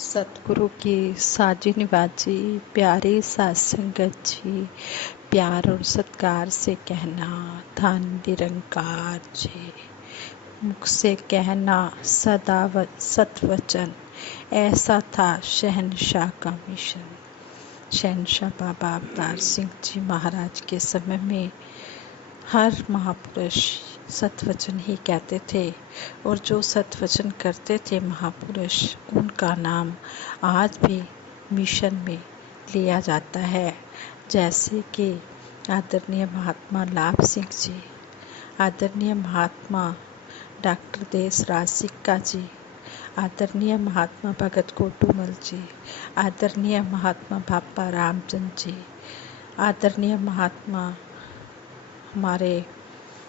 सतगुरु की साजी निवाजी प्यारी सात संगत जी, प्यार और सत्कार से कहना धन निरंकार जी। मुख से कहना सदा सतवचन, ऐसा था शहंशाह का मिशन। शहंशाह बाबा अवतार सिंह जी महाराज के समय में हर महापुरुष सतवचन ही कहते थे, और जो सतवचन करते थे महापुरुष, उनका नाम आज भी मिशन में लिया जाता है। जैसे कि आदरणीय महात्मा लाभ सिंह जी, आदरणीय महात्मा डॉक्टर देसराज सिक्का जी, आदरणीय महात्मा भगत कोटूमल जी, आदरणीय महात्मा बापा रामचंद जी, आदरणीय महात्मा हमारे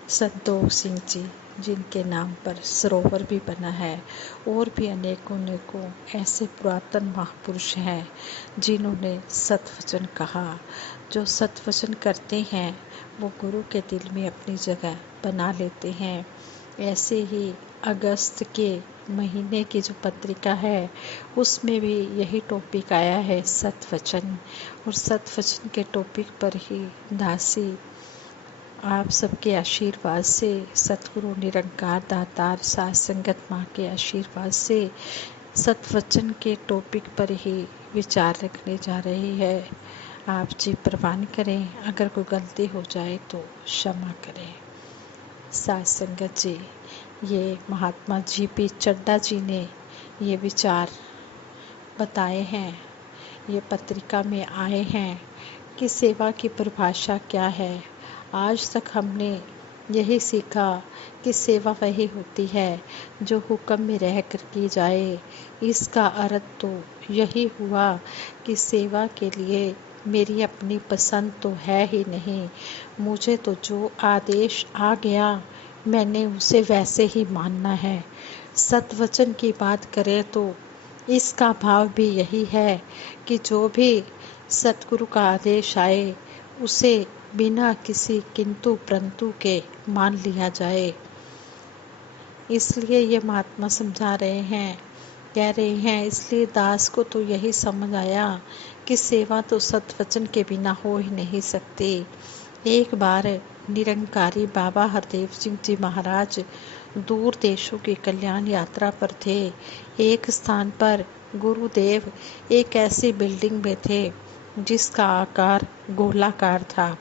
संतोष सिंह जी, जिनके नाम पर सरोवर भी बना है, और भी अनेकों ऐसे पुरातन महापुरुष हैं जिन्होंने सतवचन कहा। जो सतवचन करते हैं वो गुरु के दिल में अपनी जगह बना लेते हैं। ऐसे ही अगस्त के महीने की जो पत्रिका है उसमें भी यही टॉपिक आया है, सतवचन। और सतवचन के टॉपिक पर ही दासी आप सबके आशीर्वाद से, सतगुरु निरंकार दातार साथ संगत माँ के आशीर्वाद से सतवचन के टॉपिक पर ही विचार रखने जा रही है। आप जी प्रवान करें, अगर कोई गलती हो जाए तो क्षमा करें। साथ संगत जी, ये महात्मा जी.पी. चड्ढा जी ने ये विचार बताए हैं, ये पत्रिका में आए हैं कि सेवा की परिभाषा क्या है। आज तक हमने यही सीखा कि सेवा वही होती है जो हुक्म में रह कर की जाए। इसका अर्थ तो यही हुआ कि सेवा के लिए मेरी अपनी पसंद तो है ही नहीं। मुझे तो जो आदेश आ गया मैंने उसे वैसे ही मानना है। सतवचन की बात करें तो इसका भाव भी यही है कि जो भी सतगुरु का आदेश आए उसे बिना किसी किंतु परंतु के मान लिया जाए। इसलिए ये महात्मा समझा रहे हैं, कह रहे हैं, इसलिए दास को तो यही समझ आया कि सेवा तो सतवचन के बिना हो ही नहीं सकती। एक बार निरंकारी बाबा हरदेव सिंह जी महाराज दूर देशों की कल्याण यात्रा पर थे। एक स्थान पर गुरुदेव एक ऐसी बिल्डिंग में थे जिसका आकार गोलाकार था।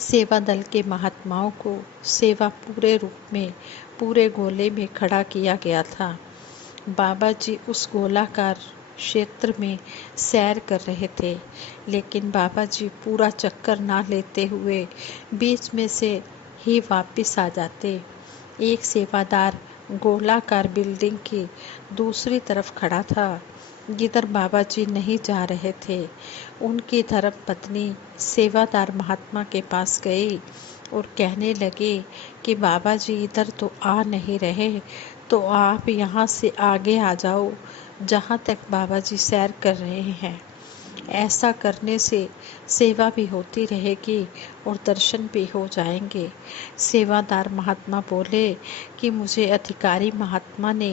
सेवा दल के महात्माओं को सेवा पूरे रूप में पूरे गोले में खड़ा किया गया था। बाबा जी उस गोलाकार क्षेत्र में सैर कर रहे थे, लेकिन बाबा जी पूरा चक्कर ना लेते हुए बीच में से ही वापस आ जाते। एक सेवादार गोलाकार बिल्डिंग की दूसरी तरफ खड़ा था, जिधर बाबा जी नहीं जा रहे थे। उनकी धर्म पत्नी सेवादार महात्मा के पास गई और कहने लगे कि बाबा जी इधर तो आ नहीं रहे, तो आप यहाँ से आगे आ जाओ जहाँ तक बाबा जी सैर कर रहे हैं। ऐसा करने से सेवा भी होती रहेगी और दर्शन भी हो जाएंगे। सेवादार महात्मा बोले कि मुझे अधिकारी महात्मा ने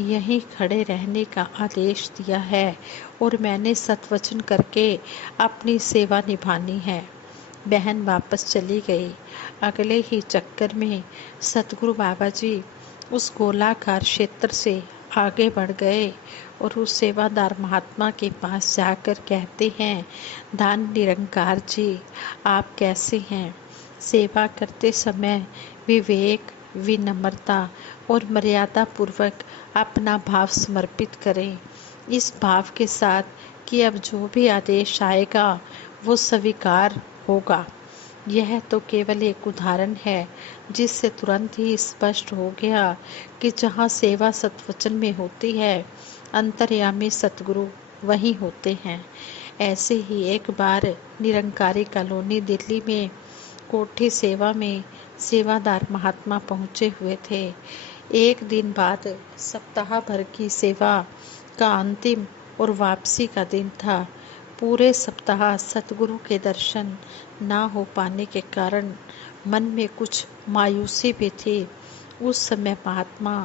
यहीं खड़े रहने का आदेश दिया है और मैंने सतवचन करके अपनी सेवा निभानी है। बहन वापस चली गई। अगले ही चक्कर में सतगुरु बाबा जी उस गोलाकार क्षेत्र से आगे बढ़ गए और उस सेवादार महात्मा के पास जाकर कहते हैं, दान निरंकार जी, आप कैसे हैं? सेवा करते समय विवेक, विनम्रता और मर्यादा पूर्वक अपना भाव समर्पित करें, इस भाव के साथ कि अब जो भी आदेश आएगा वो स्वीकार होगा। यह तो केवल एक उदाहरण है जिससे तुरंत ही स्पष्ट हो गया कि जहाँ सेवा सतवचन में होती है, अंतर्यामी सतगुरु वहीं होते हैं। ऐसे ही एक बार निरंकारी कॉलोनी दिल्ली में कोठी सेवा में सेवादार महात्मा पहुँचे हुए थे। एक दिन बाद सप्ताह भर की सेवा का अंतिम और वापसी का दिन था। पूरे सप्ताह सतगुरु के दर्शन ना हो पाने के कारण मन में कुछ मायूसी भी थी। उस समय महात्मा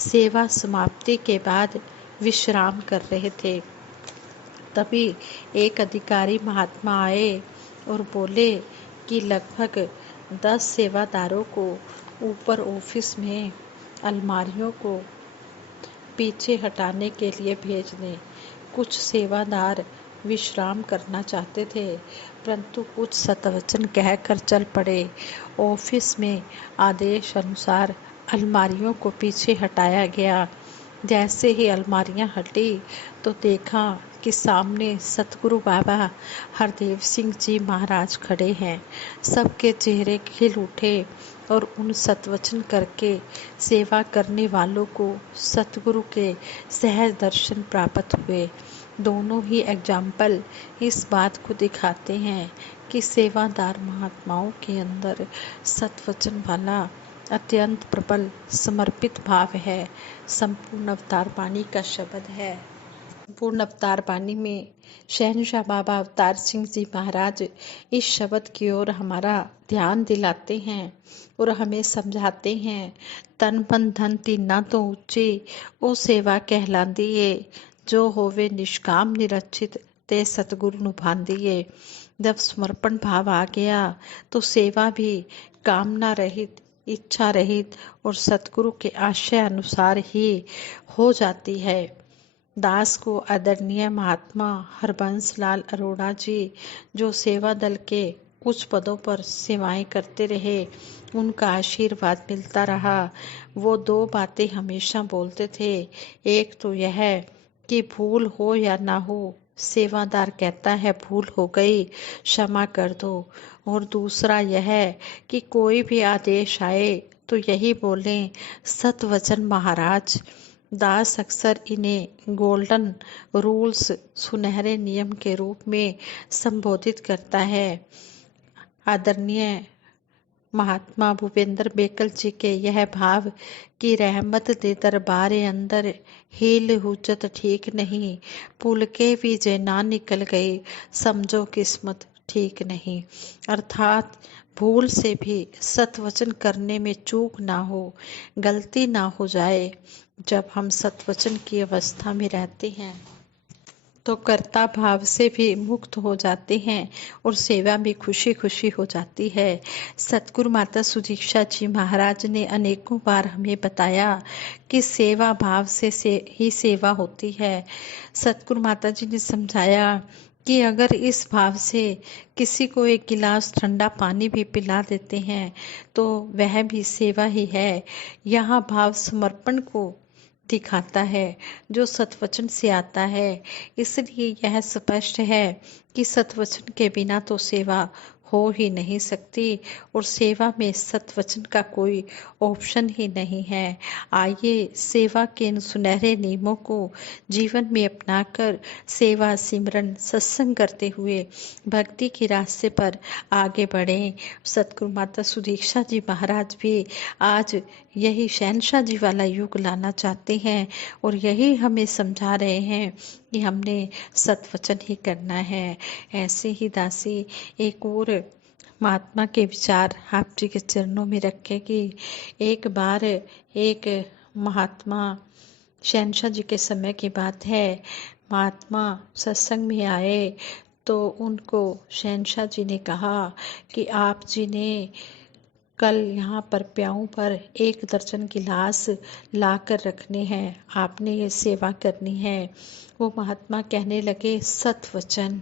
सेवा समाप्ति के बाद विश्राम कर रहे थे। तभी एक अधिकारी महात्मा आए और बोले कि लगभग 10 सेवादारों को ऊपर ऑफिस में अलमारियों को पीछे हटाने के लिए भेज दें। कुछ सेवादार विश्राम करना चाहते थे, परंतु कुछ सतवचन कहकर चल पड़े। ऑफिस में आदेश अनुसार अलमारियों को पीछे हटाया गया। जैसे ही अलमारियां हटी तो देखा कि सामने सतगुरु बाबा हरदेव सिंह जी महाराज खड़े हैं। सबके चेहरे खिल उठे और उन सतवचन करके सेवा करने वालों को सतगुरु के सहज दर्शन प्राप्त हुए। दोनों ही एग्जाम्पल इस बात को दिखाते हैं कि सेवादार महात्माओं के अंदर सतवचन वाला अत्यंत प्रबल समर्पित भाव है। संपूर्ण अवतार वाणी का शब्द है। पूर्ण अवतार वाणी में शहंशाह बाबा अवतार सिंह जी महाराज इस शब्द की ओर हमारा ध्यान दिलाते हैं और हमें समझाते हैं, तन मन धन तीना तो ऊंची ओ सेवा कहलांदी है, जो होवे निष्काम निरक्षित ते सतगुरु नुभांदी है। जब समर्पण भाव आ गया तो सेवा भी कामना रहित, इच्छा रहित और सतगुरु के आशय अनुसार ही हो जाती है। दास को आदरणीय महात्मा हरबंस लाल अरोड़ा जी, जो सेवा दल के कुछ पदों पर सेवाएं करते रहे, उनका आशीर्वाद मिलता रहा। वो 2 बातें हमेशा बोलते थे। एक तो यह कि भूल हो या ना हो, सेवादार कहता है भूल हो गई, क्षमा कर दो। और दूसरा यह कि कोई भी आदेश आए तो यही बोलें, सतवचन महाराज। दास अक्सर इन्हें गोल्डन रूल्स, सुनहरे नियम के रूप में संबोधित करता है। आदरणीय महात्मा भूपेंद्र बेकल जी के यह भाव कि रहमत दे दरबारे अंदर, हील हुज्जत ठीक नहीं, पुल के भी जे ना निकल गई, समझो किस्मत ठीक नहीं। अर्थात भूल से भी सतवचन करने में चूक ना हो, गलती ना हो जाए। जब हम सतवचन की अवस्था में रहते हैं तो कर्ता भाव से भी मुक्त हो जाते हैं और सेवा भी खुशी खुशी हो जाती है। सतगुरु माता सुदीक्षा जी महाराज ने अनेकों बार हमें बताया कि सेवा भाव से ही सेवा होती है। सतगुरु माता जी ने समझाया कि अगर इस भाव से किसी को एक गिलास ठंडा पानी भी पिला देते हैं तो वह भी सेवा ही है। यहाँ भाव समर्पण को दिखाता है जो सतवचन से आता है। इसलिए यह स्पष्ट है कि सतवचन के बिना तो सेवा हो ही नहीं सकती और सेवा में सतवचन का कोई ऑप्शन ही नहीं है। आइए सेवा के इन सुनहरे नियमों को जीवन में अपनाकर सेवा, सिमरन, सत्संग करते हुए भक्ति के रास्ते पर आगे बढ़ें। सतगुरु माता सुदीक्षा जी महाराज भी आज यही शहंशाह जी वाला युग लाना चाहते हैं और यही हमें समझा रहे हैं कि हमने सतवचन ही करना है। ऐसे ही दासी एक और महात्मा के विचार आप जी के चरणों में रखे कि एक बार एक महात्मा, शहंशाह जी के समय की बात है, महात्मा सत्संग में आए तो उनको शहंशाह जी ने कहा कि आप जी ने कल यहाँ पर प्याऊ पर 1 दर्जन गिलास ला कर रखने हैं, आपने ये सेवा करनी है। वो महात्मा कहने लगे सतवचन।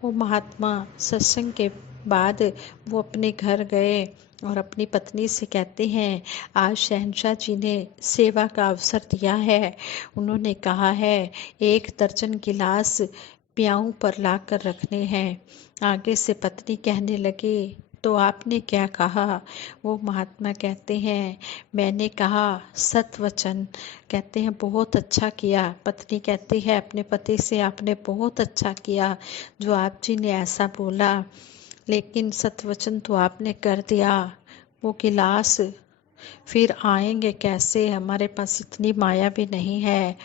वो महात्मा सत्संग के बाद वो अपने घर गए और अपनी पत्नी से कहते हैं, आज शहंशाह जी ने सेवा का अवसर दिया है। उन्होंने कहा है 1 दर्जन गिलास प्याऊ पर ला कर रखने हैं। आगे से पत्नी कहने लगी, तो आपने क्या कहा? वो महात्मा कहते हैं, मैंने कहा सतवचन। कहते हैं बहुत अच्छा किया। पत्नी कहती है अपने पति से, आपने बहुत अच्छा किया जो आप जी ने ऐसा बोला, लेकिन सतवचन तो आपने कर दिया। वो गिलास फिर आएंगे कैसे? हमारे पास इतनी माया भी नहीं है।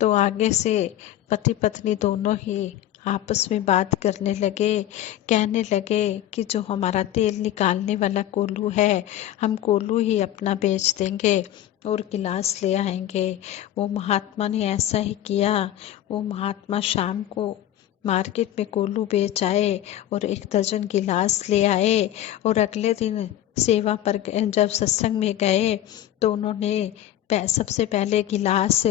तो आगे से पति पत्नी दोनों ही आपस में बात करने लगे, कहने लगे कि जो हमारा तेल निकालने वाला कोल्हू है, हम कोल्हू ही अपना बेच देंगे, और गिलास ले आएंगे। वो महात्मा ने ऐसा ही किया। वो महात्मा शाम को मार्केट में कोल्हू बेच आए और 1 दर्जन गिलास ले आए। और अगले दिन सेवा पर जब सत्संग में गए तो उन्होंने सबसे पहले गिलास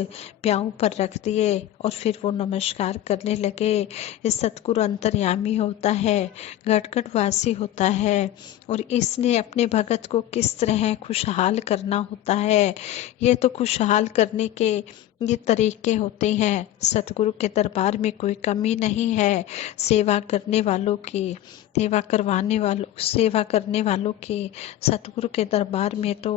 प्याऊ पर रख दिए और फिर वो नमस्कार करने लगे। इस सतगुरु अंतर्यामी होता है, घट वासी होता है, और इसने अपने भगत को किस तरह खुशहाल करना होता है। ये तो खुशहाल करने के ये तरीके होते हैं। सतगुरु के दरबार में कोई कमी नहीं है। सेवा करने वालों की, सेवा करने वालों की सतगुरु के दरबार में तो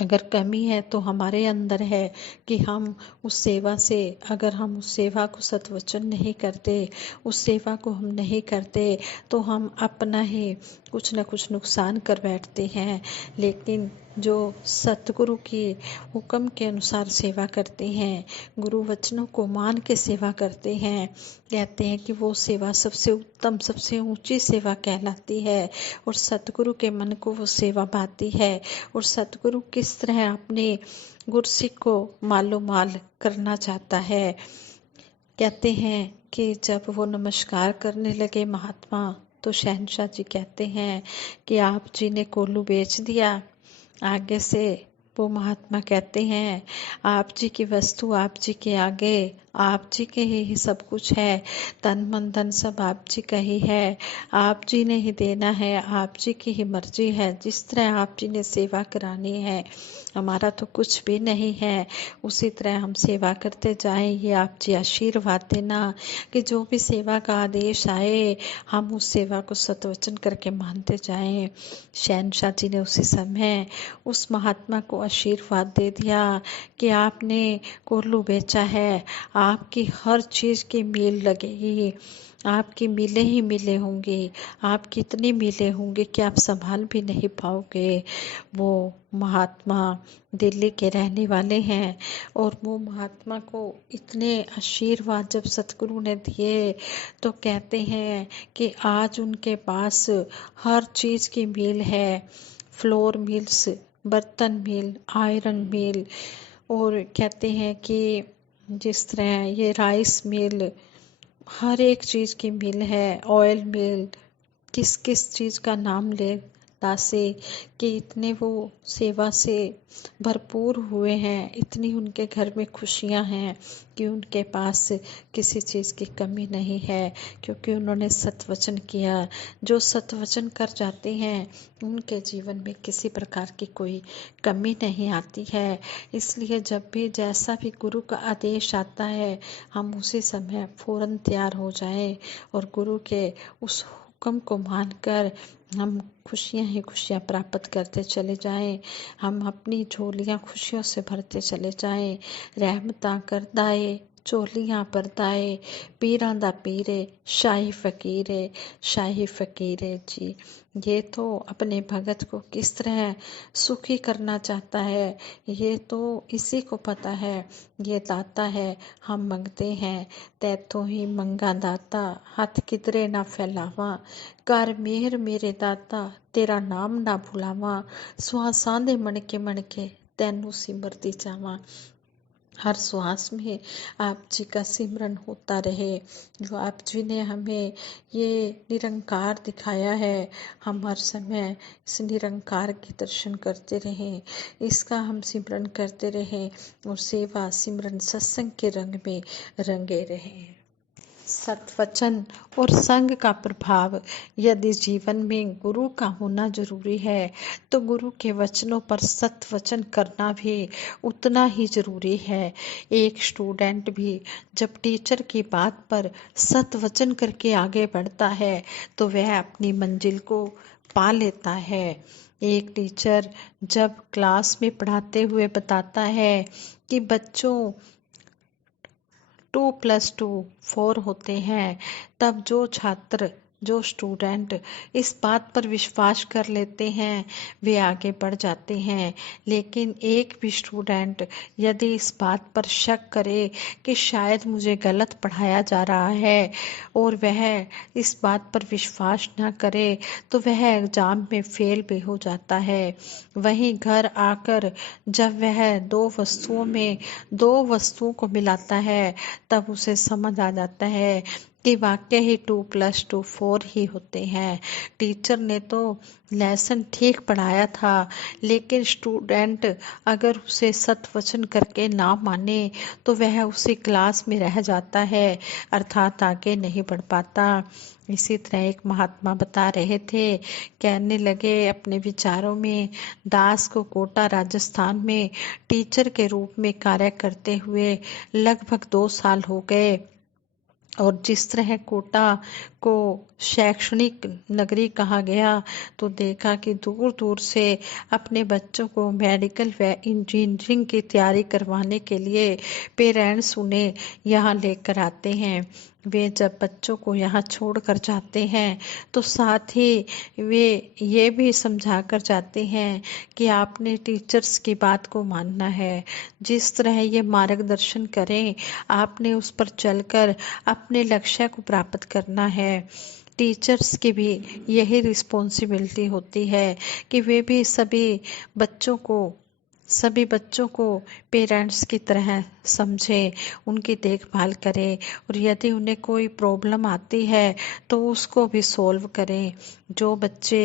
अगर कमी है तो हमारे अंदर है कि हम उस सेवा से, अगर हम उस सेवा को सत्वचन नहीं करते, उस सेवा को हम नहीं करते, तो हम अपना ही कुछ न कुछ नुकसान कर बैठते हैं। लेकिन जो सतगुरु की हुक्म के अनुसार सेवा करते हैं, गुरु वचनों को मान के सेवा करते हैं, कहते हैं कि वो सेवा सबसे उत्तम, सबसे ऊंची सेवा कहलाती है। और सतगुरु के मन को वो सेवा भाती है। और सतगुरु किस तरह अपने गुरसिक को मालो माल करना चाहता है। कहते हैं कि जब वो नमस्कार करने लगे महात्मा, तो शहनशाह जी कहते हैं कि आप जी ने कोल्हू बेच दिया। आगे से वो महात्मा कहते हैं, आप जी की वस्तु आप जी के आगे, आप जी के ही सब कुछ है, तन मन धन सब आप जी का ही है, आप जी ने ही देना है, आप जी की ही मर्जी है। जिस तरह आप जी ने सेवा करानी है, हमारा तो कुछ भी नहीं है, उसी तरह हम सेवा करते जाएं। ये आप जी आशीर्वाद देना कि जो भी सेवा का आदेश आए, हम उस सेवा को सतवचन करके मानते जाएं। शहनशाह जी ने उसी समय उस महात्मा को आशीर्वाद दे दिया कि आपने कोल्हू बेचा है, आपकी हर चीज़ की मील लगेगी, आपकी मिलें ही मिले होंगी, आपकी इतनी मिले होंगी कि आप संभाल भी नहीं पाओगे। वो महात्मा दिल्ली के रहने वाले हैं, और वो महात्मा को इतने आशीर्वाद जब सतगुरु ने दिए, तो कहते हैं कि आज उनके पास हर चीज़ की मिल है। फ्लोर मिल्स, बर्तन मिल, आयरन मिल, और कहते हैं कि जिस तरह ये राइस मिल, हर एक चीज़ की मिल है, ऑयल मिल, किस किस चीज़ का नाम ले दासे, कि इतने वो सेवा से भरपूर हुए हैं, इतनी उनके घर में खुशियां हैं कि उनके पास किसी चीज़ की कमी नहीं है, क्योंकि उन्होंने सतवचन किया। जो सतवचन कर जाते हैं उनके जीवन में किसी प्रकार की कोई कमी नहीं आती है। इसलिए जब भी जैसा भी गुरु का आदेश आता है, हम उसी समय फौरन तैयार हो जाएं और गुरु के उस हुक्म को मानकर हम खुशियां ही खुशियां प्राप्त करते चले जाएं। हम अपनी झोलियां खुशियों से भरते चले जाएं। रहमतां करदाए झोलियां परदाए, पीरां दा पीरे शाही फकीरे जी। ये तो अपने भगत को किस तरह सुखी करना चाहता है, ये तो इसी को पता है। ये दाता है, हम मंगते हैं, तैथों ही मंगा दाता, हथ किधरे ना फैलावा, कर मेहर मेरे दाता, तेरा नाम ना भुलावा, सुहासां दे मनके तैनू सिमरती जावा। हर श्वास में आप जी का सिमरन होता रहे। जो आप जी ने हमें ये निरंकार दिखाया है, हम हर समय इस निरंकार के दर्शन करते रहें, इसका हम सिमरन करते रहें, और सेवा सिमरन सत्संग के रंग में रंगे रहें। सत्वचन और संग का प्रभाव। यदि जीवन में गुरु का होना जरूरी है, तो गुरु के वचनों पर सत्वचन करना भी उतना ही जरूरी है। एक स्टूडेंट भी जब टीचर की बात पर सत्वचन करके आगे बढ़ता है, तो वह अपनी मंजिल को पा लेता है। एक टीचर जब क्लास में पढ़ाते हुए बताता है कि बच्चों 2 + 2 4 होते हैं, तब जो छात्र जो स्टूडेंट इस बात पर विश्वास कर लेते हैं वे आगे बढ़ जाते हैं, लेकिन एक भी स्टूडेंट यदि इस बात पर शक करे कि शायद मुझे गलत पढ़ाया जा रहा है और वह इस बात पर विश्वास ना करे तो वह एग्जाम में फेल भी हो जाता है। वहीं घर आकर जब वह दो वस्तुओं को मिलाता है तब उसे समझ आ जाता है कि वाकई ही 2+2 4 ही होते हैं। टीचर ने तो लेसन ठीक पढ़ाया था, लेकिन स्टूडेंट अगर उसे सत्वचन करके ना माने तो वह उसी क्लास में रह जाता है, अर्थात आगे नहीं बढ़ पाता। इसी तरह एक महात्मा बता रहे थे, कहने लगे अपने विचारों में, दास को कोटा राजस्थान में टीचर के रूप में कार्य करते हुए लगभग 2 साल हो गए और जिस तरह कोटा को शैक्षणिक नगरी कहा गया तो देखा कि दूर दूर से अपने बच्चों को मेडिकल व इंजीनियरिंग की तैयारी करवाने के लिए पेरेंट्स उन्हें यहाँ लेकर आते हैं। वे जब बच्चों को यहाँ छोड़ कर जाते हैं तो साथ ही वे ये भी समझा कर जाते हैं कि आपने टीचर्स की बात को मानना है, जिस तरह ये मार्गदर्शन करें आपने उस पर चलकर अपने लक्ष्य को प्राप्त करना है। टीचर्स की भी यही रिस्पॉन्सिबिलिटी होती है कि वे भी सभी बच्चों को पेरेंट्स की तरह समझें, उनकी देखभाल करें और यदि उन्हें कोई प्रॉब्लम आती है तो उसको भी सॉल्व करें। जो बच्चे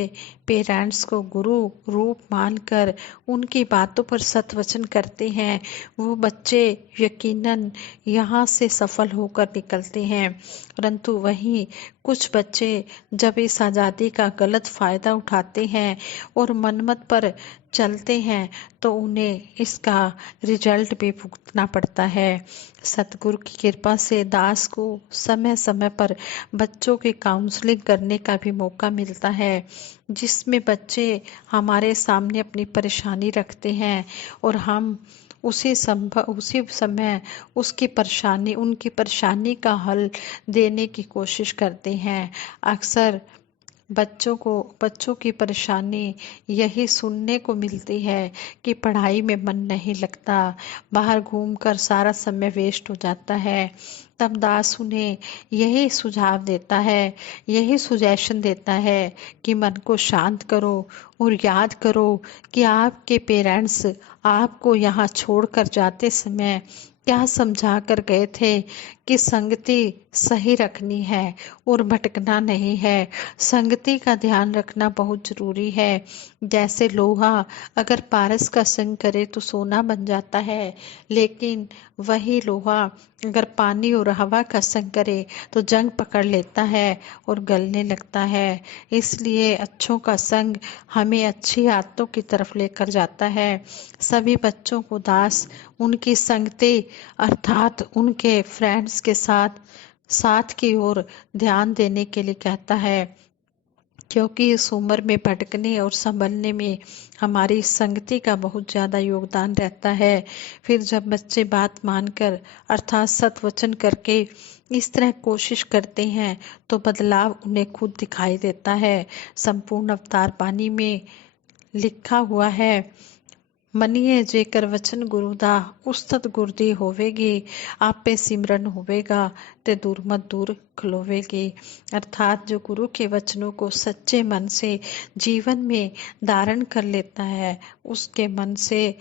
पेरेंट्स को गुरु रूप मानकर उनकी बातों पर सत्वचन करते हैं वो बच्चे यकीनन यहाँ से सफल होकर निकलते हैं, परंतु वहीं कुछ बच्चे जब इस आज़ादी का गलत फायदा उठाते हैं और मनमत पर चलते हैं तो उन्हें इसका रिजल्ट भी भुगतना पड़ता है। सतगुरु की कृपा से दास को समय समय पर बच्चों की काउंसलिंग करने का भी मौका मिलता है, जिसमें बच्चे हमारे सामने अपनी परेशानी रखते हैं और हम उसी समय उनकी परेशानी का हल देने की कोशिश करते हैं। अक्सर बच्चों की परेशानी यही सुनने को मिलती है कि पढ़ाई में मन नहीं लगता, बाहर घूमकर सारा समय वेस्ट हो जाता है। तब दास उन्हें यही सुझाव देता है, यही सुजेशन देता है कि मन को शांत करो और याद करो कि आपके पेरेंट्स आपको यहाँ छोड़कर जाते समय क्या समझा कर गए थे कि संगति सही रखनी है और भटकना नहीं है। संगति का ध्यान रखना बहुत जरूरी है। जैसे लोहा अगर पारस का संग करे तो सोना बन जाता है, लेकिन वही लोहा अगर पानी और हवा का संग करे तो जंग पकड़ लेता है और गलने लगता है। इसलिए अच्छों का संग हमें अच्छी आदतों की तरफ लेकर जाता है। सभी बच्चों को दास उनकी संगति अर्थात उनके फ्रेंड्स के साथ की ओर ध्यान देने के लिए कहता है, क्योंकि इस उम्र में भटकने और संभलने में हमारी संगति का बहुत ज़्यादा योगदान रहता है। फिर जब बच्चे बात मानकर अर्थात सत्वचन करके इस तरह कोशिश करते हैं तो बदलाव उन्हें खुद दिखाई देता है। संपूर्ण अवतार बानी में लिखा हुआ है, मनिए जेकर वचन गुरु दा उस्तत गुरदी होवेगी, आपे सिमरन होवेगा ते दुर्मत दूर खलोवेगी। अर्थात जो गुरु के वचनों को सच्चे मन से जीवन में धारण कर लेता है उसके मन से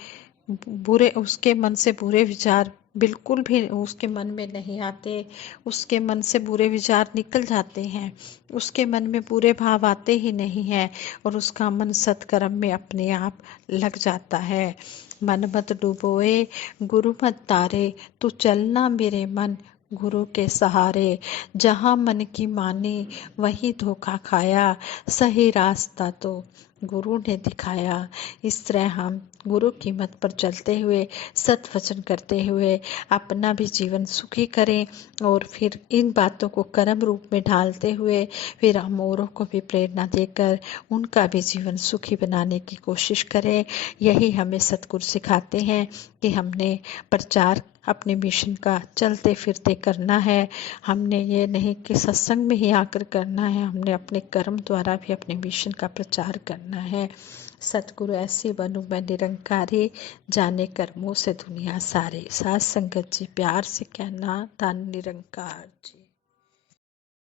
बुरे विचार बिल्कुल भी उसके मन में नहीं आते, उसके मन से बुरे विचार निकल जाते हैं, उसके मन में बुरे भाव आते ही नहीं हैं और उसका मन सत्कर्म में अपने आप लग जाता है। मन मत डूबोए गुरु मत तारे, तू चलना मेरे मन गुरु के सहारे। जहाँ मन की माने वही धोखा खाया, सही रास्ता तो गुरु ने दिखाया। इस तरह हम गुरु की मत पर चलते हुए सत वचन करते हुए अपना भी जीवन सुखी करें और फिर इन बातों को कर्म रूप में ढालते हुए फिर हम औरों को भी प्रेरणा देकर उनका भी जीवन सुखी बनाने की कोशिश करें। यही हमें सतगुरु सिखाते हैं कि हमने प्रचार अपने मिशन का चलते फिरते करना है। हमने ये नहीं कि सत्संग में ही आकर करना है, हमने अपने कर्म द्वारा भी अपने मिशन का प्रचार करना है। सतगुरु ऐसी बनूं मैं निरंकारी, जाने कर्मों से दुनिया सारी। साथ संगत जी प्यार से कहना, धन निरंकार जी।